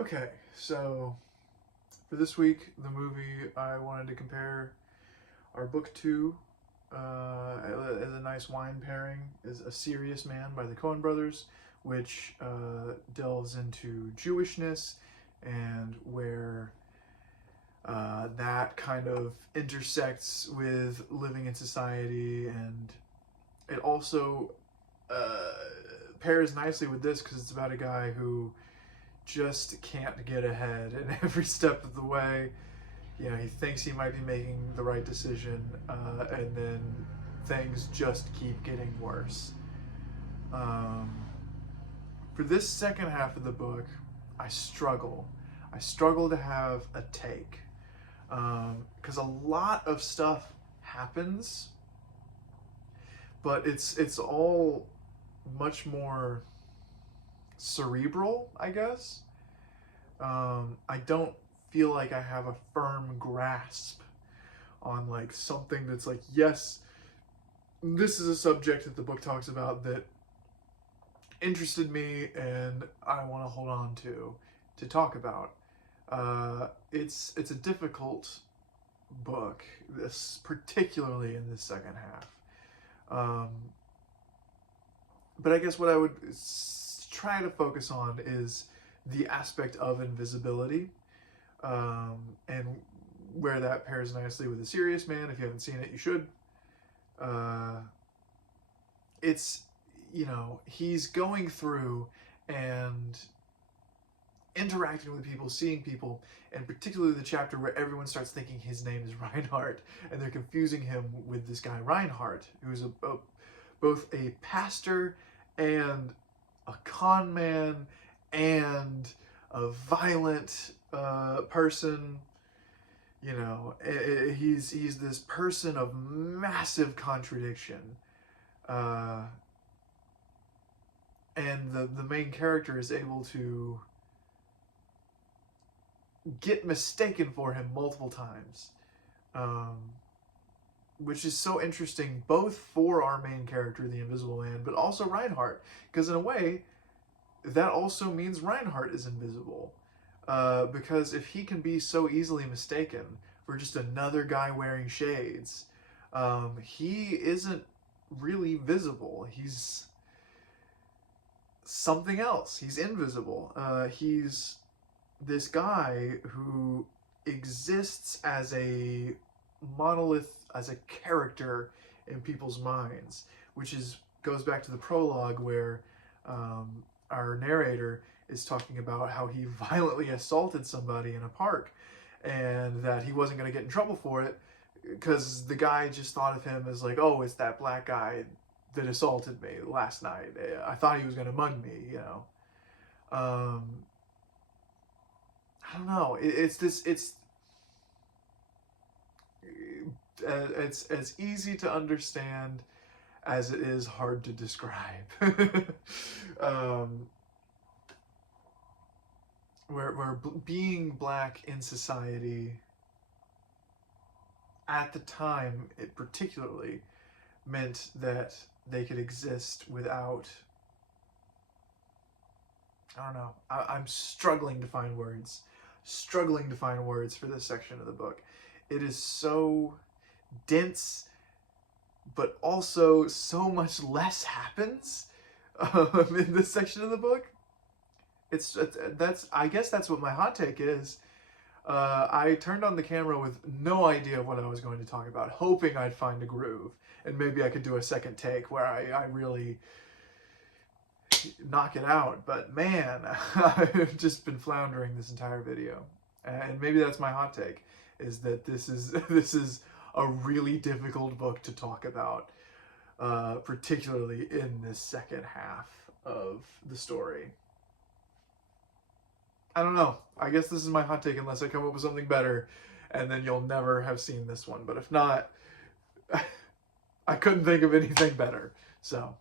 Okay, so for this week, the movie I wanted to compare our book to as a nice wine pairing is A Serious Man by the Coen brothers, which delves into Jewishness and where that kind of intersects with living in society, and it also uh, pairs nicely with this because it's about a guy who just can't get ahead, and every step of the way, he thinks he might be making the right decision, and then things just keep getting worse. Um, for this second half of the book, I struggle. I struggle to have a take because a lot of stuff happens, but it's all much more cerebral, I guess. I don't feel like I have a firm grasp on like something that's like, yes, this is a subject that the book talks about that interested me and I want to hold on to talk about. It's a difficult book, this particularly in this second half. But I guess what I would try to focus on is the aspect of invisibility, and where that pairs nicely with A Serious Man. If you haven't seen it, you should. It's, he's going through and interacting with people, seeing people, and particularly the chapter where everyone starts thinking his name is Reinhardt, and they're confusing him with this guy Reinhardt, who's both a pastor and a con man and a violent person. He's this person of massive contradiction, and the main character is able to get mistaken for him multiple times, which is so interesting, both for our main character, the Invisible Man, but also Reinhardt, because in a way, that also means Reinhardt is invisible. Because if he can be so easily mistaken for just another guy wearing shades, he isn't really visible. He's something else. He's invisible. He's this guy who exists as a monolith, as a character in people's minds, which goes back to the prologue where our narrator is talking about how he violently assaulted somebody in a park, and that he wasn't going to get in trouble for it because the guy just thought of him as like, oh, it's that black guy that assaulted me last night. I thought he was going to mug me, I don't know. It's as easy to understand as it is hard to describe. Where being black in society at the time, it particularly meant that they could exist without, I don't know, I'm struggling to find words for this section of the book. It is so dense, but also so much less happens in this section of the book. I guess that's what my hot take is. I turned on the camera with no idea what I was going to talk about, hoping I'd find a groove, and maybe I could do a second take where I really knock it out. But man, I've just been floundering this entire video, and maybe that's my hot take, is that this is a really difficult book to talk about, particularly in this second half of the story. I don't know. I guess this is my hot take unless I come up with something better, and then you'll never have seen this one. But if not, I couldn't think of anything better. So